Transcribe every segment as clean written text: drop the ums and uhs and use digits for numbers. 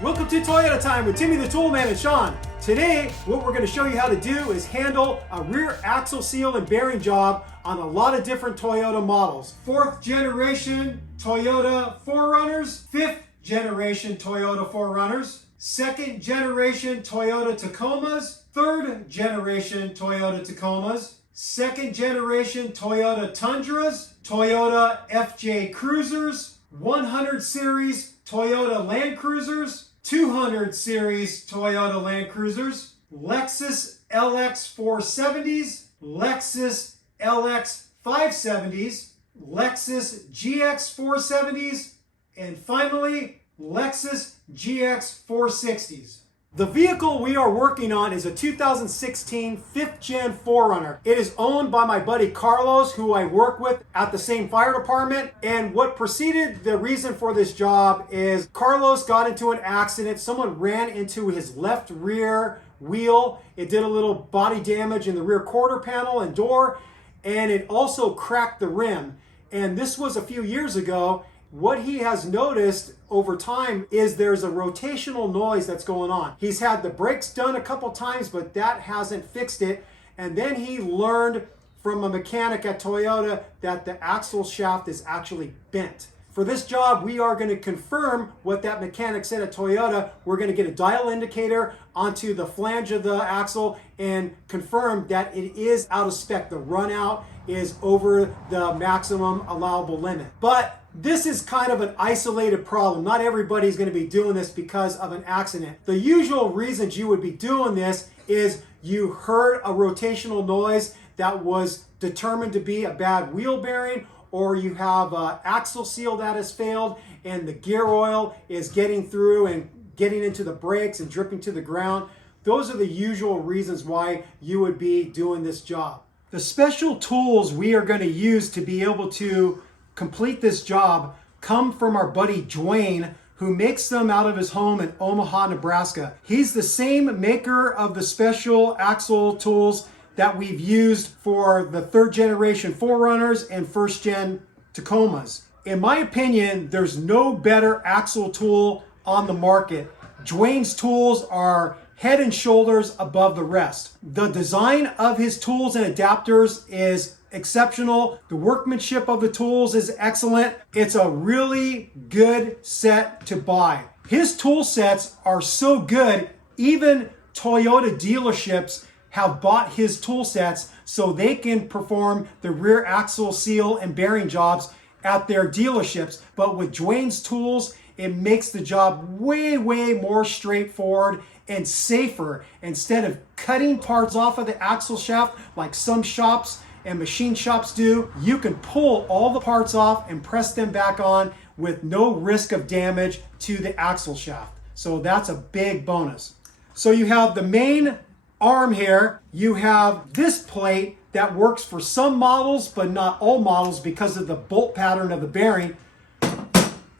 Welcome to Toyota Time with Timmy the Toolman and Sean. Today, what we're going to show you how to do is handle a rear axle seal and bearing job on a lot of different Toyota models. 4th generation Toyota 4runners, 5th generation Toyota 4runners, 2nd generation Toyota Tacomas, 3rd generation Toyota Tacomas, 2nd generation Toyota Tundras, Toyota FJ Cruisers, 100 series Toyota Land Cruisers, 200 series Toyota Land Cruisers, Lexus LX 470s, Lexus LX 570s, Lexus GX470s, and finally, Lexus GX460s. The vehicle we are working on is a 2016 5th Gen 4runner. It is owned by my buddy Carlos, who I work with at the same fire department. And what preceded the reason for this job is Carlos got into an accident. Someone ran into his left rear wheel. It did a little body damage in the rear quarter panel and door, and it also cracked the rim. And this was a few years ago. What he has noticed over time is there's a rotational noise that's going on. He's had the brakes done a couple times, but that hasn't fixed it. And then he learned from a mechanic at Toyota that the axle shaft is actually bent. For this job, we are going to confirm what that mechanic said at Toyota. We're going to get a dial indicator onto the flange of the axle and confirm that it is out of spec. The runout is over the maximum allowable limit. But this is kind of an isolated problem. Not everybody's going to be doing this because of an accident. The usual reasons you would be doing this is you heard a rotational noise that was determined to be a bad wheel bearing, or you have an axle seal that has failed and the gear oil is getting through and getting into the brakes and dripping to the ground. Those are the usual reasons why you would be doing this job. The special tools we are going to use to be able to complete this job come from our buddy Dwayne, who makes them out of his home in Omaha, Nebraska. He's the same maker of the special axle tools that we've used for the 3rd generation 4runners and 1st gen Tacomas. In my opinion, there's no better axle tool on the market. Dwayne's tools are head and shoulders above the rest. The design of his tools and adapters is exceptional. The workmanship of the tools is excellent. It's a really good set to buy. His tool sets are so good, even Toyota dealerships have bought his tool sets so they can perform the rear axle seal and bearing jobs at their dealerships. But with Dwayne's tools, it makes the job way more straightforward and safer. Instead of cutting parts off of the axle shaft like some shops and machine shops do, you can pull all the parts off and press them back on with no risk of damage to the axle shaft. So that's a big bonus. So you have the main arm here. You have this plate that works for some models, but not all models because of the bolt pattern of the bearing.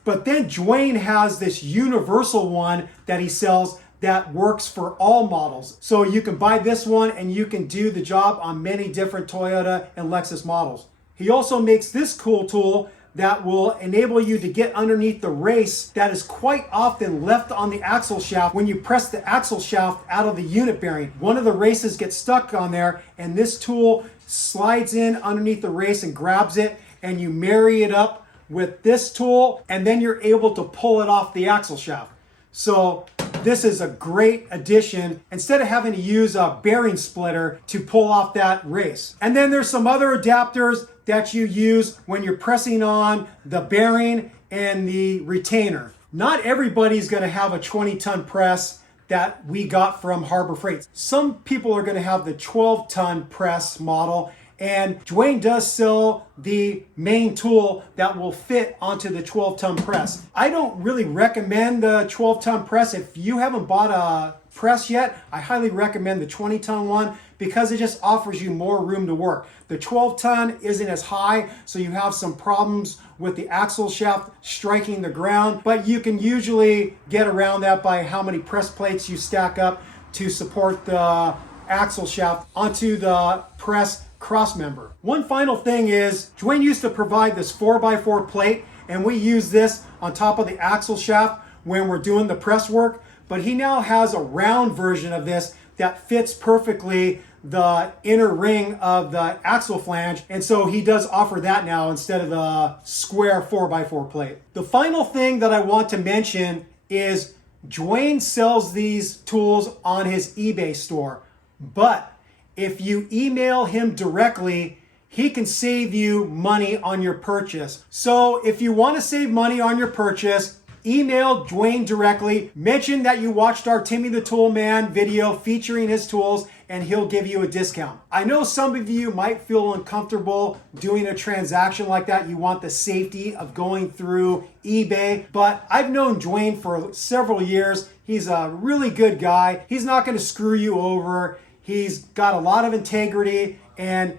But then Dwayne has this universal one that he sells that works for all models. So you can buy this one and you can do the job on many different Toyota and Lexus models. He also makes this cool tool that will enable you to get underneath the race that is quite often left on the axle shaft when you press the axle shaft out of the unit bearing. One of the races gets stuck on there, and this tool slides in underneath the race and grabs it, and you marry it up with this tool, and then you're able to pull it off the axle shaft. So this is a great addition instead of having to use a bearing splitter to pull off that race. And then there's some other adapters that you use when you're pressing on the bearing and the retainer. Not everybody's going to have a 20-ton press that we got from Harbor Freight. Some people are going to have the 12-ton press model, and Dwayne does sell the main tool that will fit onto the 12-ton press. I don't really recommend the 12-ton press. If you haven't bought a press yet, I highly recommend the 20-ton one because it just offers you more room to work. The 12-ton isn't as high, so you have some problems with the axle shaft striking the ground, but you can usually get around that by how many press plates you stack up to support the axle shaft onto the press cross member. One final thing is, Dwayne used to provide this 4x4 plate, and we use this on top of the axle shaft when we're doing the press work, but he now has a round version of this that fits perfectly the inner ring of the axle flange, and so he does offer that now instead of the square 4x4 plate. The final thing that I want to mention is Dwayne sells these tools on his eBay store, but if you email him directly, he can save you money on your purchase. So if you want to save money on your purchase, email Dwayne directly, mention that you watched our Timmy the Toolman video featuring his tools, and he'll give you a discount. I know some of you might feel uncomfortable doing a transaction like that. You want the safety of going through eBay, but I've known Dwayne for several years. He's a really good guy. He's not going to screw you over. He's got a lot of integrity, and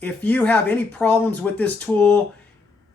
if you have any problems with this tool,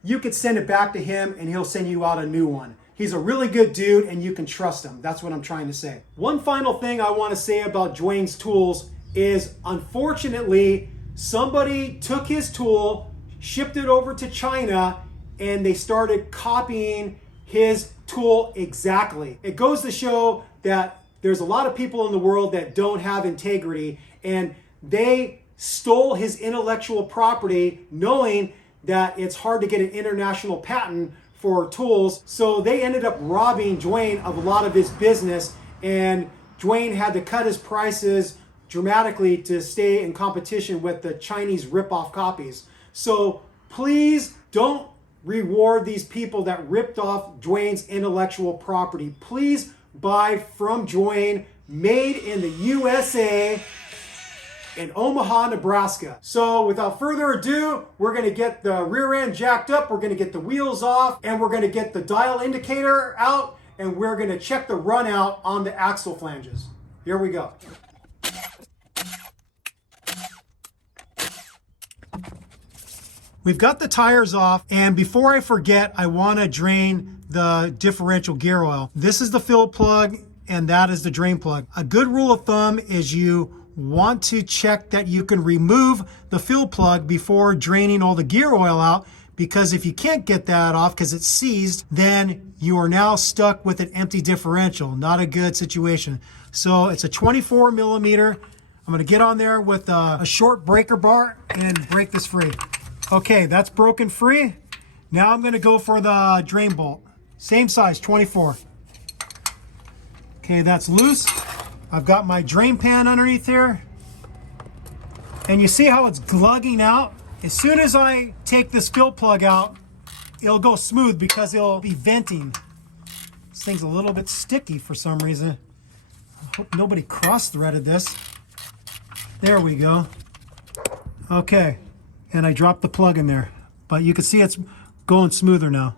you could send it back to him and he'll send you out a new one. He's a really good dude and you can trust him. That's what I'm trying to say. One final thing I want to say about Dwayne's tools is, unfortunately, somebody took his tool, shipped it over to China, and they started copying his tool exactly. It goes to show that there's a lot of people in the world that don't have integrity, and they stole his intellectual property knowing that it's hard to get an international patent for tools. So they ended up robbing Dwayne of a lot of his business, and Dwayne had to cut his prices dramatically to stay in competition with the Chinese rip-off copies. So please don't reward these people that ripped off Dwayne's intellectual property. Please buy from Dwayne, made in the USA in Omaha, Nebraska. So without further ado, we're gonna get the rear end jacked up, we're gonna get the wheels off, and we're gonna get the dial indicator out, and we're gonna check the run out on the axle flanges. Here we go. We've got the tires off, and before I forget, I wanna drain the differential gear oil. This is the fill plug, and that is the drain plug. A good rule of thumb is you want to check that you can remove the fill plug before draining all the gear oil out, because if you can't get that off because it's seized, then you are now stuck with an empty differential. Not a good situation. So it's a 24 millimeter. I'm gonna get on there with a short breaker bar and break this free. Okay, that's broken free. Now I'm gonna go for the drain bolt. Same size, 24. Okay, that's loose. I've got my drain pan underneath here. And you see how it's glugging out? As soon as I take this fill plug out, it'll go smooth because it'll be venting. This thing's a little bit sticky for some reason. I hope nobody cross-threaded this. There we go. Okay, and I dropped the plug in there. But you can see it's going smoother now.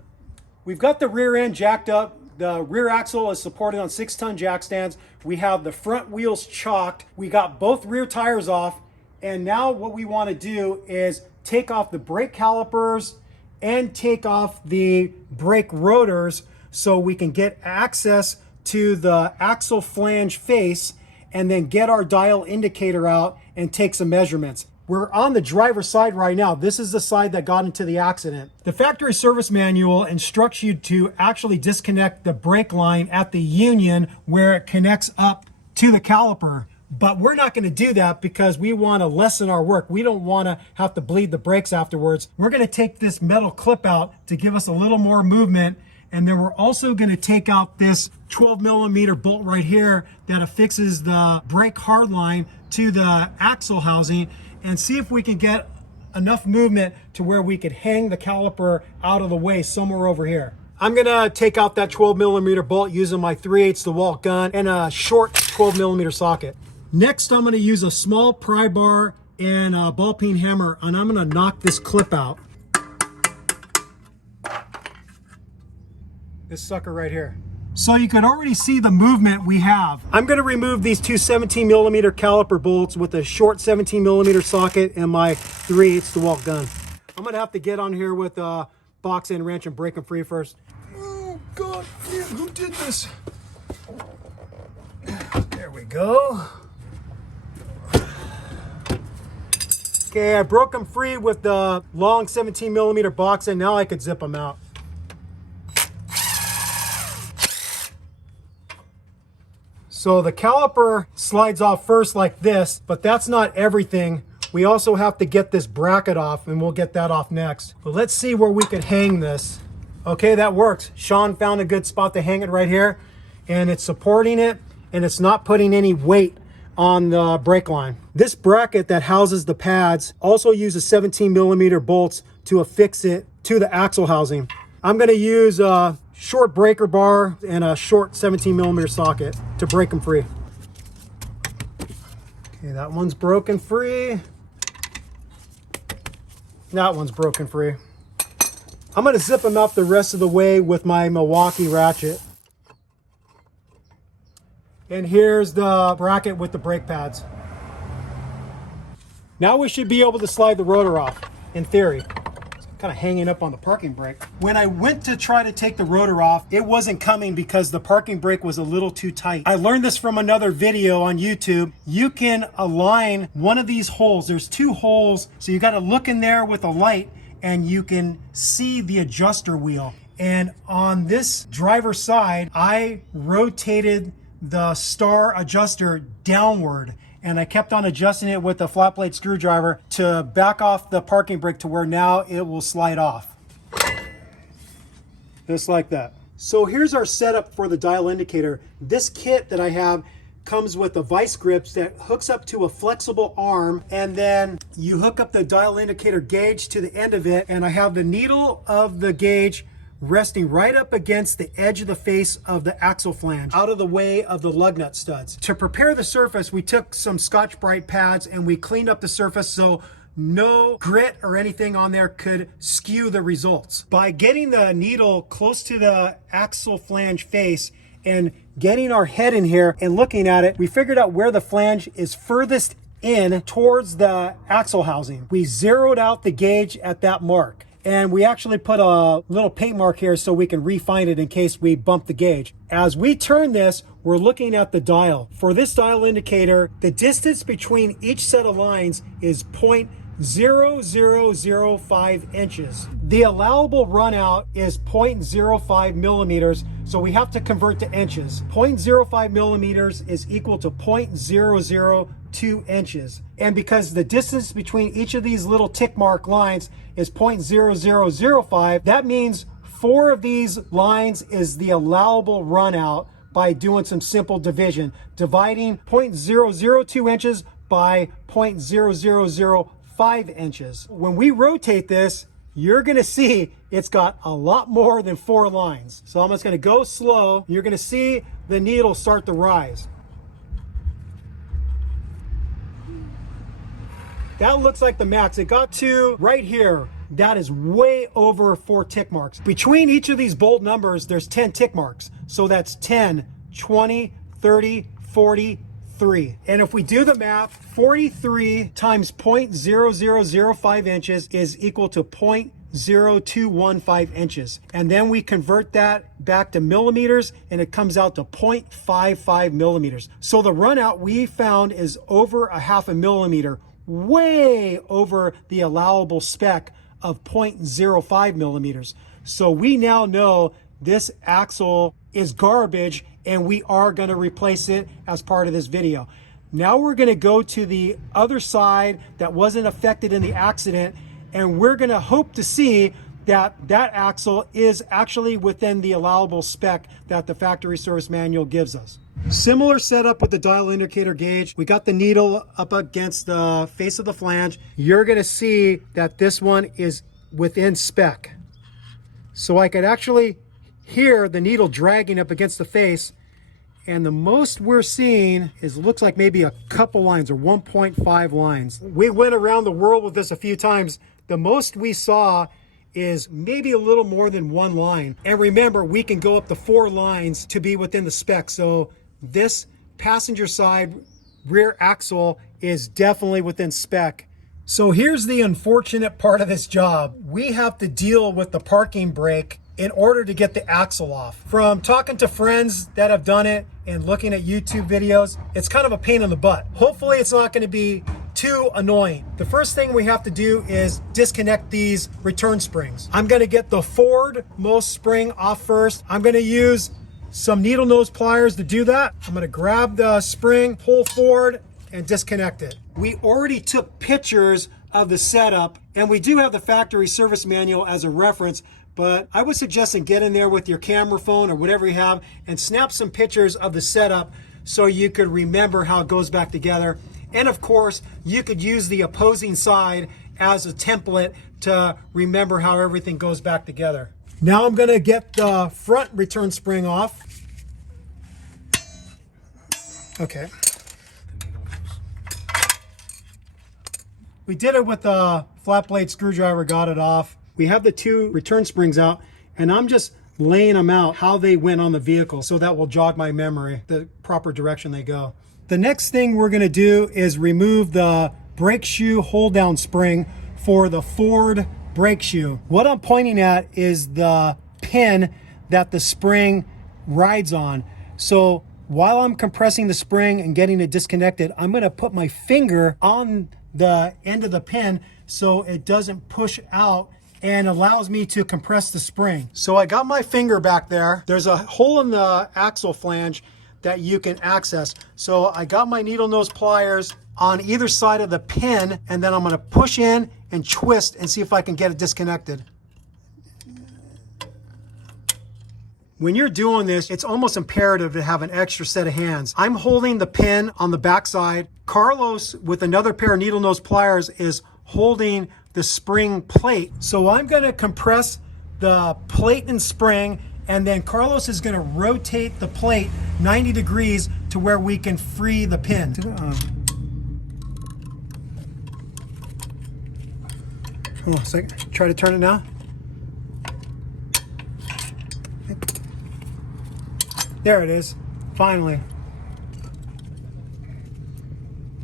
We've got the rear end jacked up. The rear axle is supported on 6-ton jack stands. We have the front wheels chalked. We got both rear tires off. And now what we want to do is take off the brake calipers and take off the brake rotors so we can get access to the axle flange face and then get our dial indicator out and take some measurements. We're on the driver's side right now. This is the side that got into the accident. The factory service manual instructs you to actually disconnect the brake line at the union where it connects up to the caliper. But we're not gonna do that because we wanna lessen our work. We don't wanna have to bleed the brakes afterwards. We're gonna take this metal clip out to give us a little more movement. And then we're also gonna take out this 12 millimeter bolt right here that affixes the brake hard line to the axle housing, and see if we can get enough movement to where we could hang the caliper out of the way somewhere over here. I'm gonna take out that 12 millimeter bolt using my 3/8 DeWalt gun and a short 12 millimeter socket. Next, I'm gonna use a small pry bar and a ball peen hammer, and I'm gonna knock this clip out. This sucker right here. So you can already see the movement we have. I'm gonna remove these two 17 millimeter caliper bolts with a short 17 millimeter socket and my 3/8 DeWalt gun. I'm gonna have to get on here with a box end wrench and break them free first. Oh God, man, who did this? There we go. Okay, I broke them free with the long 17 millimeter box end. Now I could zip them out. So the caliper slides off first like this, but that's not everything. We also have to get this bracket off, and we'll get that off next. But let's see where we could hang this. Okay, that works. Sean found a good spot to hang it right here, and it's supporting it, and it's not putting any weight on the brake line. This bracket that houses the pads also uses 17mm bolts to affix it to the axle housing. I'm gonna use a short breaker bar and a short 17mm socket to break them free. Okay, that one's broken free. That one's broken free. I'm gonna zip them up the rest of the way with my Milwaukee ratchet. And here's the bracket with the brake pads. Now we should be able to slide the rotor off, in theory. It's kind of hanging up on the parking brake. When I went to try to take the rotor off, it wasn't coming because the parking brake was a little too tight. I learned this from another video on YouTube. You can align one of these holes. There's two holes, so you gotta look in there with a light and you can see the adjuster wheel. And on this driver's side, I rotated the star adjuster downward, and I kept on adjusting it with a flat blade screwdriver to back off the parking brake to where now it will slide off. Just like that. So here's our setup for the dial indicator. This kit that I have comes with a vice grips that hooks up to a flexible arm, and then you hook up the dial indicator gauge to the end of it, and I have the needle of the gauge resting right up against the edge of the face of the axle flange, out of the way of the lug nut studs. To prepare the surface, we took some Scotch-Brite pads and we cleaned up the surface so no grit or anything on there could skew the results. By getting the needle close to the axle flange face and getting our head in here and looking at it, we figured out where the flange is furthest in towards the axle housing. We zeroed out the gauge at that mark. And we actually put a little paint mark here so we can refine it in case we bump the gauge. As we turn this, we're looking at the dial. For this dial indicator, the distance between each set of lines is 0.0005 inches. The allowable runout is 0.05 millimeters, so we have to convert to inches. 0.05 millimeters is equal to 0.002 inches. And because the distance between each of these little tick mark lines is 0.0005, that means 4 of these lines is the allowable runout by doing some simple division, dividing 0.002 inches by 0.0005 inches. When we rotate this, you're gonna see it's got a lot more than 4 lines. So I'm just gonna go slow. You're gonna see the needle start to rise. That looks like the max. It got to right here. That is way over 4 tick marks. Between each of these bold numbers, there's 10 tick marks. So that's 10, 20, 30, 40, 3. And if we do the math, 43 times 0.0005 inches is equal to 0.0215 inches. And then we convert that back to millimeters and it comes out to 0.55 millimeters. So the runout we found is over a half a millimeter, way over the allowable spec of 0.05 millimeters. So we now know this axle is garbage and we are going to replace it as part of this video. Now we're going to go to the other side that wasn't affected in the accident, and we're going to hope to see that that axle is actually within the allowable spec that the factory service manual gives us. Similar setup with the dial indicator gauge. We got the needle up against the face of the flange. You're going to see that this one is within spec. So I could actually hear the needle dragging up against the face, and the most we're seeing is looks like maybe a couple lines or 1.5 lines. We went around the world with this a few times. The most we saw is maybe a little more than 1 line. And remember, we can go up to 4 lines to be within the spec. So this passenger side rear axle is definitely within spec. So here's the unfortunate part of this job. We have to deal with the parking brake in order to get the axle off. From talking to friends that have done it and looking at YouTube videos, it's kind of a pain in the butt. Hopefully it's not going to be too annoying. The first thing we have to do is disconnect these return springs. I'm going to get the forward most spring off first. I'm going to use some needle nose pliers to do that. I'm gonna grab the spring, pull forward, and disconnect it. We already took pictures of the setup, and we do have the factory service manual as a reference, but I would suggest to get in there with your camera phone or whatever you have and snap some pictures of the setup so you could remember how it goes back together. And of course, you could use the opposing side as a template to remember how everything goes back together. Now I'm gonna get the front return spring off. Okay. We did it with a flat blade screwdriver, got it off. We have the two return springs out, and I'm just laying them out how they went on the vehicle, so that will jog my memory, the proper direction they go. The next thing we're gonna do is remove the brake shoe hold down spring for the Ford brake shoe. What I'm pointing at is the pin that the spring rides on. So while I'm compressing the spring and getting it disconnected, I'm gonna put my finger on the end of the pin so it doesn't push out and allows me to compress the spring. So I got my finger back there. There's a hole in the axle flange that you can access. So I got my needle nose pliers on either side of the pin, and then I'm gonna push in and twist and see if I can get it disconnected. When you're doing this, it's almost imperative to have an extra set of hands. I'm holding the pin on the backside. Carlos, with another pair of needle nose pliers, is holding the spring plate. So I'm gonna compress the plate and spring, and then Carlos is gonna rotate the plate 90 degrees to where we can free the pin. Hold on a second, try to turn it now. There it is, finally.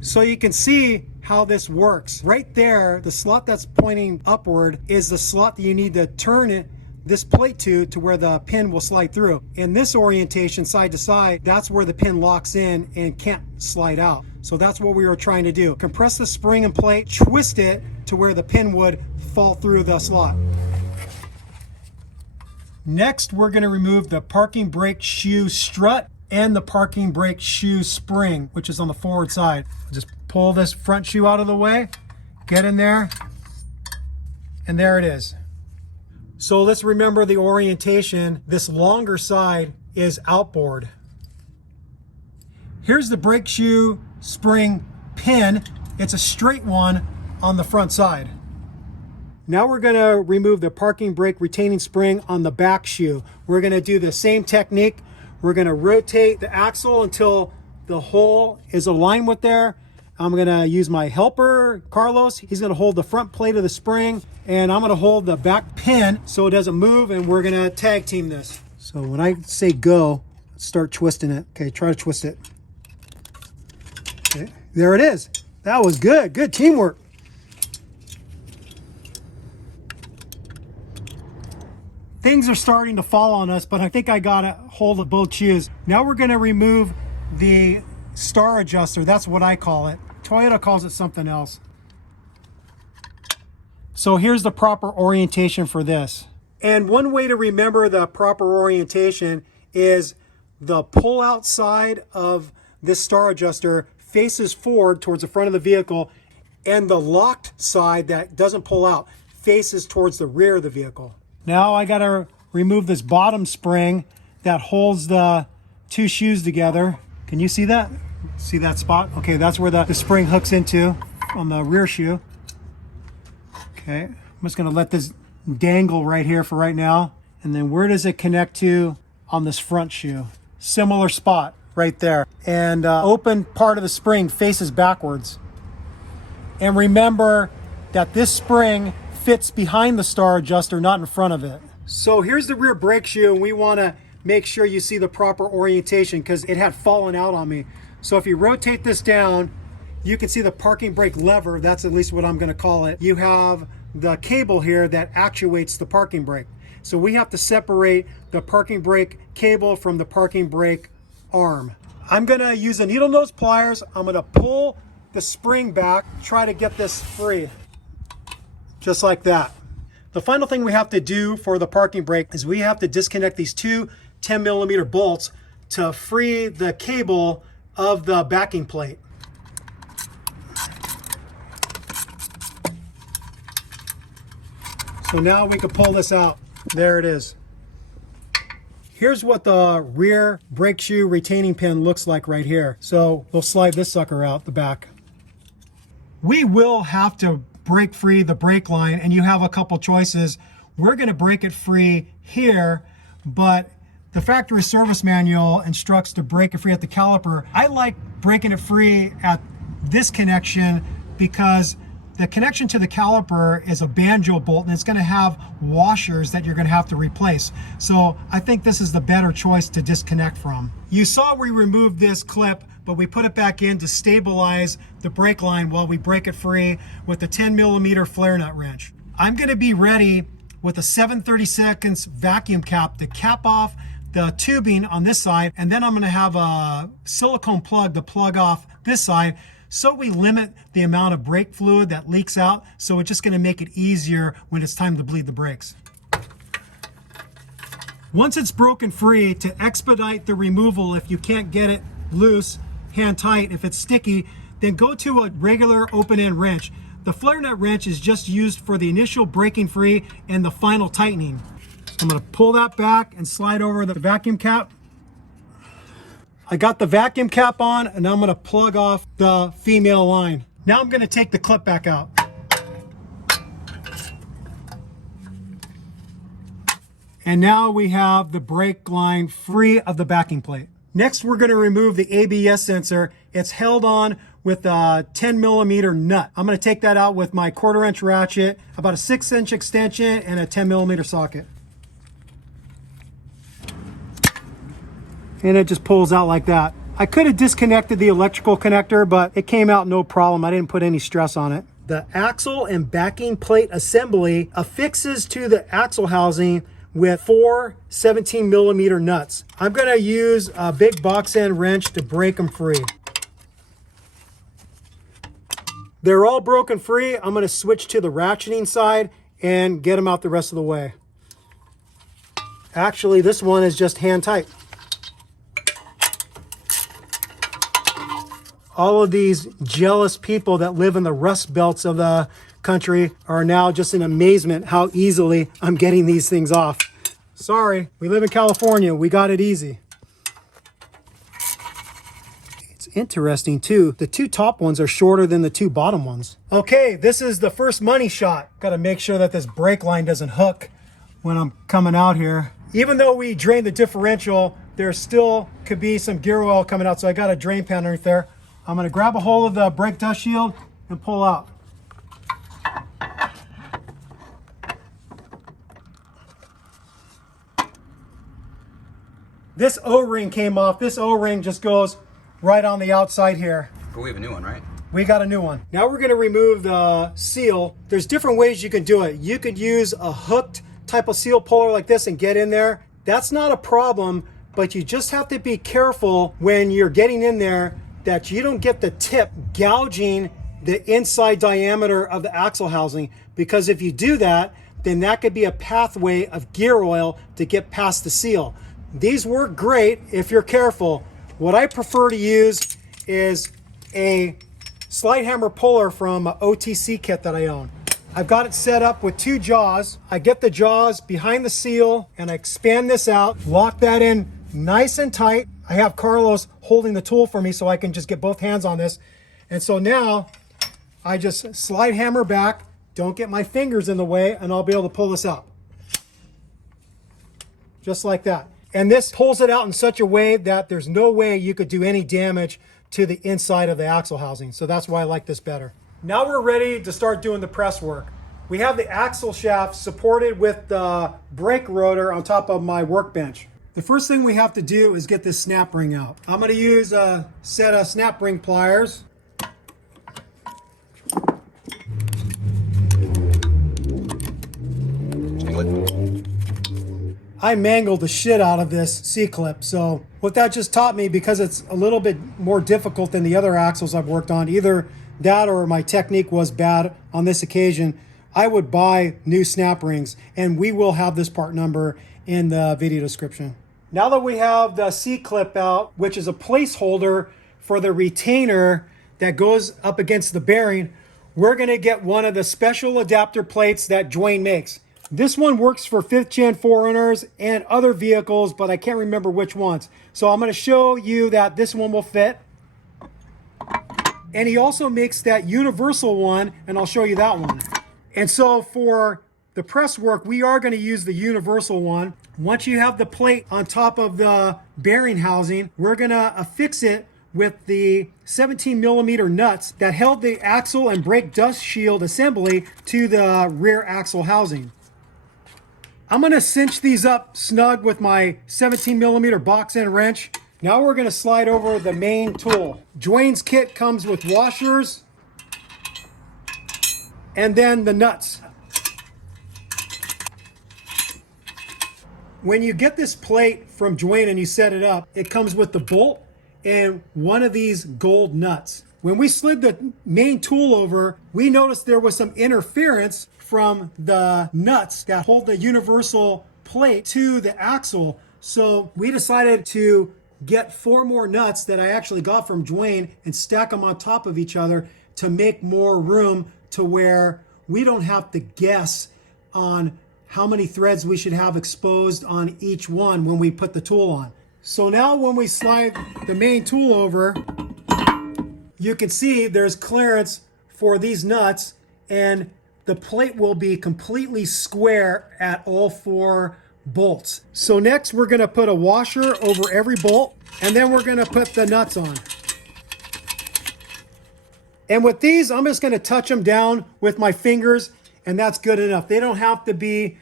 So you can see how this works. Right there, the slot that's pointing upward is the slot that you need to turn it, this plate to where the pin will slide through. In this orientation, side to side, that's where the pin locks in and can't slide out. So that's what we were trying to do. Compress the spring and plate, twist it to where the pin would fall through the slot. Next, we're gonna remove the parking brake shoe strut and the parking brake shoe spring, which is on the forward side. Just pull this front shoe out of the way, get in there, and there it is. So let's remember the orientation. This longer side is outboard. Here's the brake shoe spring pin. It's a straight one on the front side. Now we're gonna remove the parking brake retaining spring on the back shoe. We're gonna do the same technique. We're gonna rotate the axle until the hole is aligned with there. I'm gonna use my helper, Carlos. He's gonna hold the front plate of the spring, and I'm gonna hold the back pin so it doesn't move, and we're gonna tag team this. So when I say go, start twisting it. Okay, try to twist it. Okay, there it is. That was good, good teamwork. Things are starting to fall on us, but I think I got a hold of both shoes. Now we're gonna remove the star adjuster. That's what I call it. Toyota calls it something else. So here's the proper orientation for this. And one way to remember the proper orientation is the pull-out side of this star adjuster faces forward towards the front of the vehicle, and the locked side that doesn't pull out faces towards the rear of the vehicle. Now I gotta remove this bottom spring that holds the two shoes together. Can you see that? See that spot? Okay, that's where the spring hooks into on the rear shoe. Okay, I'm just gonna let this dangle right here for right now. And then where does it connect to on this front shoe? Similar spot right there. And open part of the spring faces backwards. And remember that this spring fits behind the star adjuster, not in front of it. So here's the rear brake shoe, and we wanna make sure you see the proper orientation because it had fallen out on me. So if you rotate this down, you can see the parking brake lever. That's at least what I'm gonna call it. You have the cable here that actuates the parking brake. So we have to separate the parking brake cable from the parking brake arm. I'm gonna use the needle nose pliers. I'm gonna pull the spring back, try to get this free. Just like that. The final thing we have to do for the parking brake is we have to disconnect these two 10mm bolts to free the cable of the backing plate. So now we can pull this out. There it is. Here's what the rear brake shoe retaining pin looks like right here. So we'll slide this sucker out the back. We will have to break free the brake line, and you have a couple choices. We're going to break it free here, but the factory service manual instructs to break it free at the caliper. I like breaking it free at this connection because the connection to the caliper is a banjo bolt, and it's going to have washers that you're going to have to replace. So I think this is the better choice to disconnect from. You saw we removed this clip, but we put it back in to stabilize the brake line while we break it free with the 10mm flare nut wrench. I'm going to be ready with a 7/32 vacuum cap to cap off the tubing on this side, and then I'm going to have a silicone plug to plug off this side, so we limit the amount of brake fluid that leaks out. So it's just going to make it easier when it's time to bleed the brakes. Once it's broken free, to expedite the removal, if you can't get it loose, hand tight, if it's sticky, then go to a regular open-end wrench. The flare nut wrench is just used for the initial breaking free and the final tightening. I'm going to pull that back and slide over the vacuum cap. I got the vacuum cap on, and I'm going to plug off the female line. Now I'm going to take the clip back out. And now we have the brake line free of the backing plate. Next, we're going to remove the ABS sensor. It's held on with a 10mm nut. I'm going to take that out with my 1/4 inch ratchet, about a 6-inch extension, and a 10mm socket. And it just pulls out like that. I could have disconnected the electrical connector, but it came out no problem. I didn't put any stress on it. The axle and backing plate assembly affixes to the axle housing with 4 17mm nuts. I'm going to use a big box end wrench to break them free. They're all broken free. I'm going to switch to the ratcheting side and get them out the rest of the way. Actually, this one is just hand tight. All of these jealous people that live in the rust belts of the country are now just in amazement how easily I'm getting these things off. Sorry, we live in California. We got it easy. It's interesting too. The 2 top ones are shorter than the 2 bottom ones. Okay, this is the first money shot. Got to make sure that this brake line doesn't hook when I'm coming out here. Even though we drained the differential, there still could be some gear oil coming out, so I got a drain pan underneath there. I'm going to grab a hold of the brake dust shield and pull out. This O-ring came off. This O-ring just goes right on the outside here. But we have a new one, right? We got a new one. Now we're going to remove the seal. There's different ways you can do it. You could use a hooked type of seal puller like this and get in there. That's not a problem, but you just have to be careful when you're getting in there that you don't get the tip gouging the inside diameter of the axle housing, because if you do that, then that could be a pathway of gear oil to get past the seal. These work great if you're careful. What I prefer to use is a slide hammer puller from an OTC kit that I own. I've got it set up with 2 jaws. I get the jaws behind the seal and I expand this out, lock that in nice and tight. I have Carlos holding the tool for me so I can just get both hands on this. And so now I just slide hammer back, don't get my fingers in the way, and I'll be able to pull this out. Just like that. And this pulls it out in such a way that there's no way you could do any damage to the inside of the axle housing. So that's why I like this better. Now we're ready to start doing the press work. We have the axle shaft supported with the brake rotor on top of my workbench. The first thing we have to do is get this snap ring out. I'm going to use a set of snap ring pliers. I mangled the shit out of this C-clip, so what that just taught me, because it's a little bit more difficult than the other axles I've worked on, either that or my technique was bad on this occasion, I would buy new snap rings, and we will have this part number in the video description. Now that we have the C-clip out, which is a placeholder for the retainer that goes up against the bearing, we're going to get one of the special adapter plates that Dwayne makes. This one works for 5th gen 4runners and other vehicles, but I can't remember which ones. So I'm going to show you that this one will fit. And he also makes that universal one, and I'll show you that one. And so for the press work, we are going to use the universal one. Once you have the plate on top of the bearing housing, we're going to affix it with the 17mm nuts that held the axle and brake dust shield assembly to the rear axle housing. I'm going to cinch these up snug with my 17mm box end wrench. Now we're going to slide over the main tool. Dwayne's kit comes with washers and then the nuts. When you get this plate from Dwayne and you set it up, it comes with the bolt and one of these gold nuts. When we slid the main tool over, we noticed there was some interference from the nuts that hold the universal plate to the axle. So we decided to get 4 more nuts that I actually got from Dwayne and stack them on top of each other to make more room to where we don't have to guess on how many threads we should have exposed on each one when we put the tool on. So now when we slide the main tool over, you can see there's clearance for these nuts and the plate will be completely square at all 4 bolts. So next we're going to put a washer over every bolt and then we're going to put the nuts on. And with these, I'm just going to touch them down with my fingers and that's good enough. They don't have to be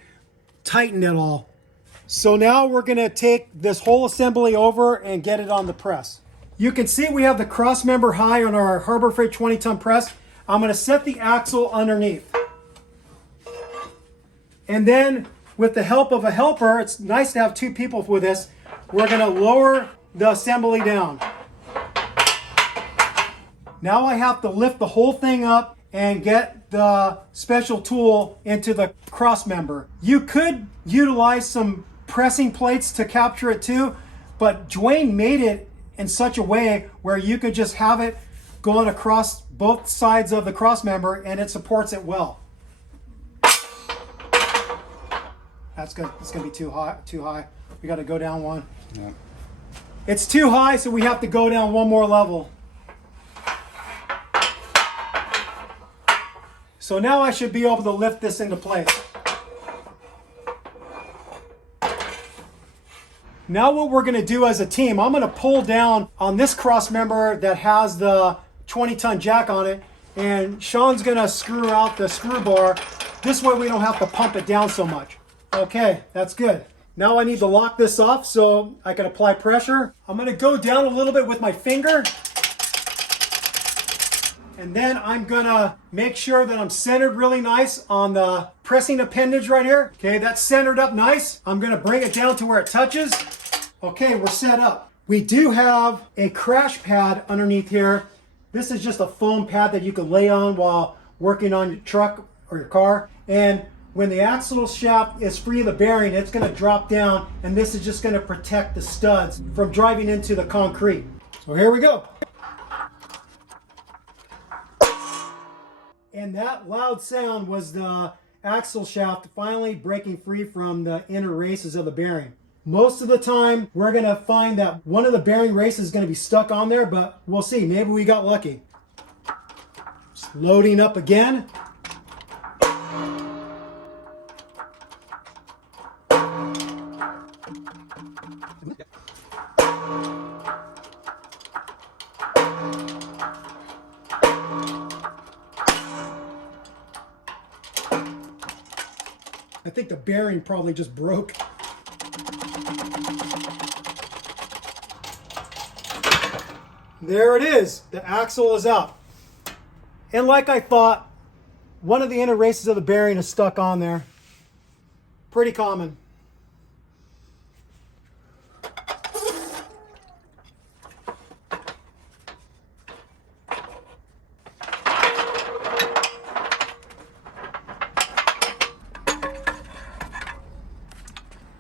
tightened at all. So now we're going to take this whole assembly over and get it on the press. You can see we have the cross member high on our Harbor Freight 20-ton press. I'm going to set the axle underneath. And then with the help of a helper, it's nice to have 2 people with this, we're going to lower the assembly down. Now I have to lift the whole thing up and get the special tool into the cross member. You could utilize some pressing plates to capture it too, but Dwayne made it in such a way where you could just have it going across both sides of the cross member and it supports it well. That's good. It's gonna be too high. We gotta go down one. Yeah. It's too high, so we have to go down one more level. So now I should be able to lift this into place. Now what we're going to do as a team, I'm going to pull down on this cross member that has the 20-ton jack on it, and Sean's going to screw out the screw bar. This way we don't have to pump it down so much. Okay, that's good. Now I need to lock this off so I can apply pressure. I'm going to go down a little bit with my finger. And then I'm gonna make sure that I'm centered really nice on the pressing appendage right here. Okay, that's centered up nice. I'm gonna bring it down to where it touches. Okay, we're set up. We do have a crash pad underneath here. This is just a foam pad that you could lay on while working on your truck or your car. And when the axle shaft is free of the bearing, it's gonna drop down, and this is just gonna protect the studs from driving into the concrete. So here we go. And that loud sound was the axle shaft finally breaking free from the inner races of the bearing. Most of the time, we're going to find that one of the bearing races is going to be stuck on there, but we'll see. Maybe we got lucky. Just loading up again. I think the bearing probably just broke. There it is. The axle is out. And like I thought, one of the inner races of the bearing is stuck on there. Pretty common.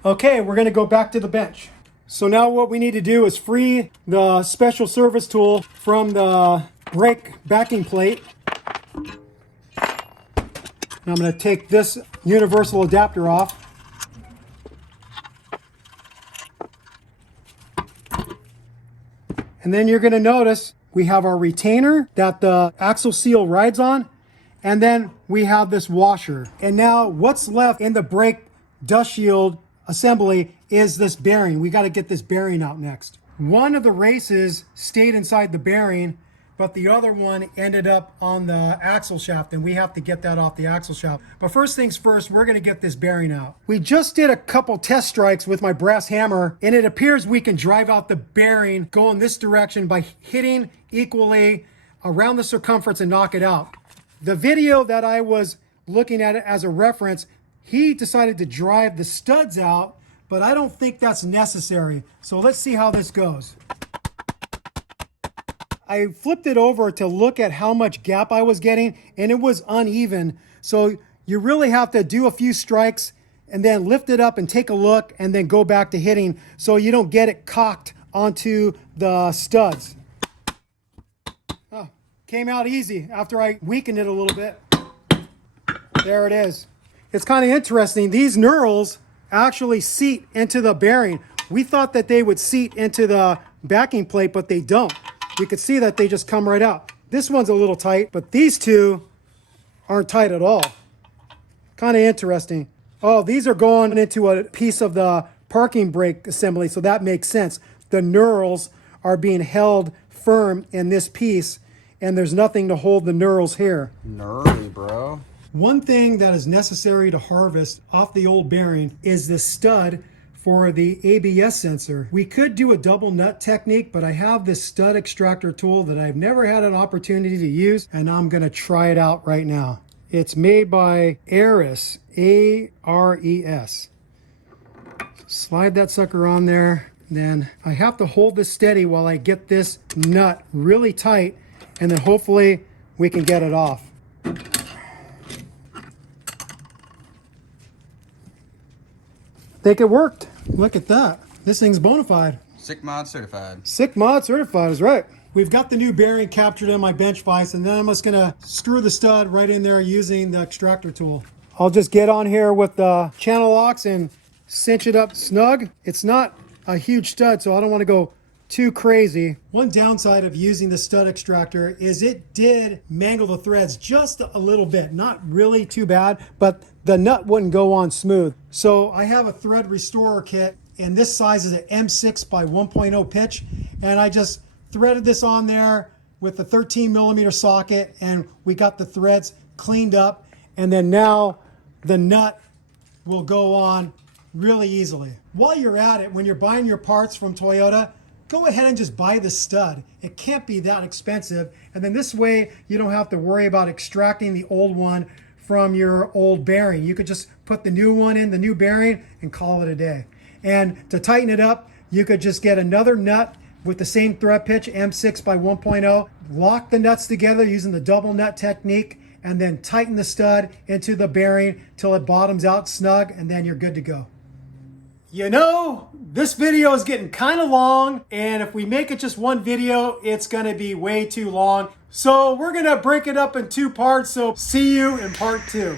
Okay, we're going to go back to the bench. So now what we need to do is free the special service tool from the brake backing plate. Now I'm going to take this universal adapter off. And then you're going to notice we have our retainer that the axle seal rides on, and then we have this washer. And now what's left in the brake dust shield assembly is this bearing. We got to get this bearing out next. One of the races stayed inside the bearing, but the other one ended up on the axle shaft, and we have to get that off the axle shaft. But first things first, we're going to get this bearing out. We just did a couple test strikes with my brass hammer, and it appears we can drive out the bearing going this direction by hitting equally around the circumference and knock it out. The video that I was looking at it as a reference, he decided to drive the studs out, but I don't think that's necessary. So let's see how this goes. I flipped it over to look at how much gap I was getting, and it was uneven. So you really have to do a few strikes and then lift it up and take a look and then go back to hitting so you don't get it cocked onto the studs. Oh, came out easy after I weakened it a little bit. There it is. It's kind of interesting. These knurls actually seat into the bearing. We thought that they would seat into the backing plate, but they don't. You can see that they just come right out. This one's a little tight, but these two aren't tight at all. Kind of interesting. Oh, these are going into a piece of the parking brake assembly, so that makes sense. The knurls are being held firm in this piece, and there's nothing to hold the knurls here. Gnarly, bro. One thing that is necessary to harvest off the old bearing is the stud for the ABS sensor. We could do a double nut technique, but I have this stud extractor tool that I've never had an opportunity to use, and I'm gonna try it out right now. It's made by Ares, A-R-E-S. Slide that sucker on there. Then I have to hold this steady while I get this nut really tight, and then hopefully we can get it off. Think it worked. Look at that. This thing's bona fide. Sick mod certified. Sick mod certified is right. We've got the new bearing captured in my bench vise, and then I'm just gonna screw the stud right in there using the extractor tool. I'll just get on here with the channel locks and cinch it up snug. It's not a huge stud, so I don't want to go too crazy. One downside of using the stud extractor is it did mangle the threads just a little bit. Not really too bad, but the nut wouldn't go on smooth. So I have a thread restorer kit, and this size is an M6 by 1.0 pitch, and I just threaded this on there with a 13mm socket, and we got the threads cleaned up, and then now the nut will go on really easily. While you're at it, when you're buying your parts from Toyota, go ahead and just buy the stud. It can't be that expensive, and then this way you don't have to worry about extracting the old one from your old bearing. You could just put the new one in the new bearing and call it a day. And to tighten it up, you could just get another nut with the same thread pitch, M6 by 1.0, lock the nuts together using the double nut technique, and then tighten the stud into the bearing till it bottoms out snug, and then you're good to go. You know, this video is getting kind of long, and if we make it just one video, it's gonna be way too long. So we're gonna break it up in two parts, so see you in part 2.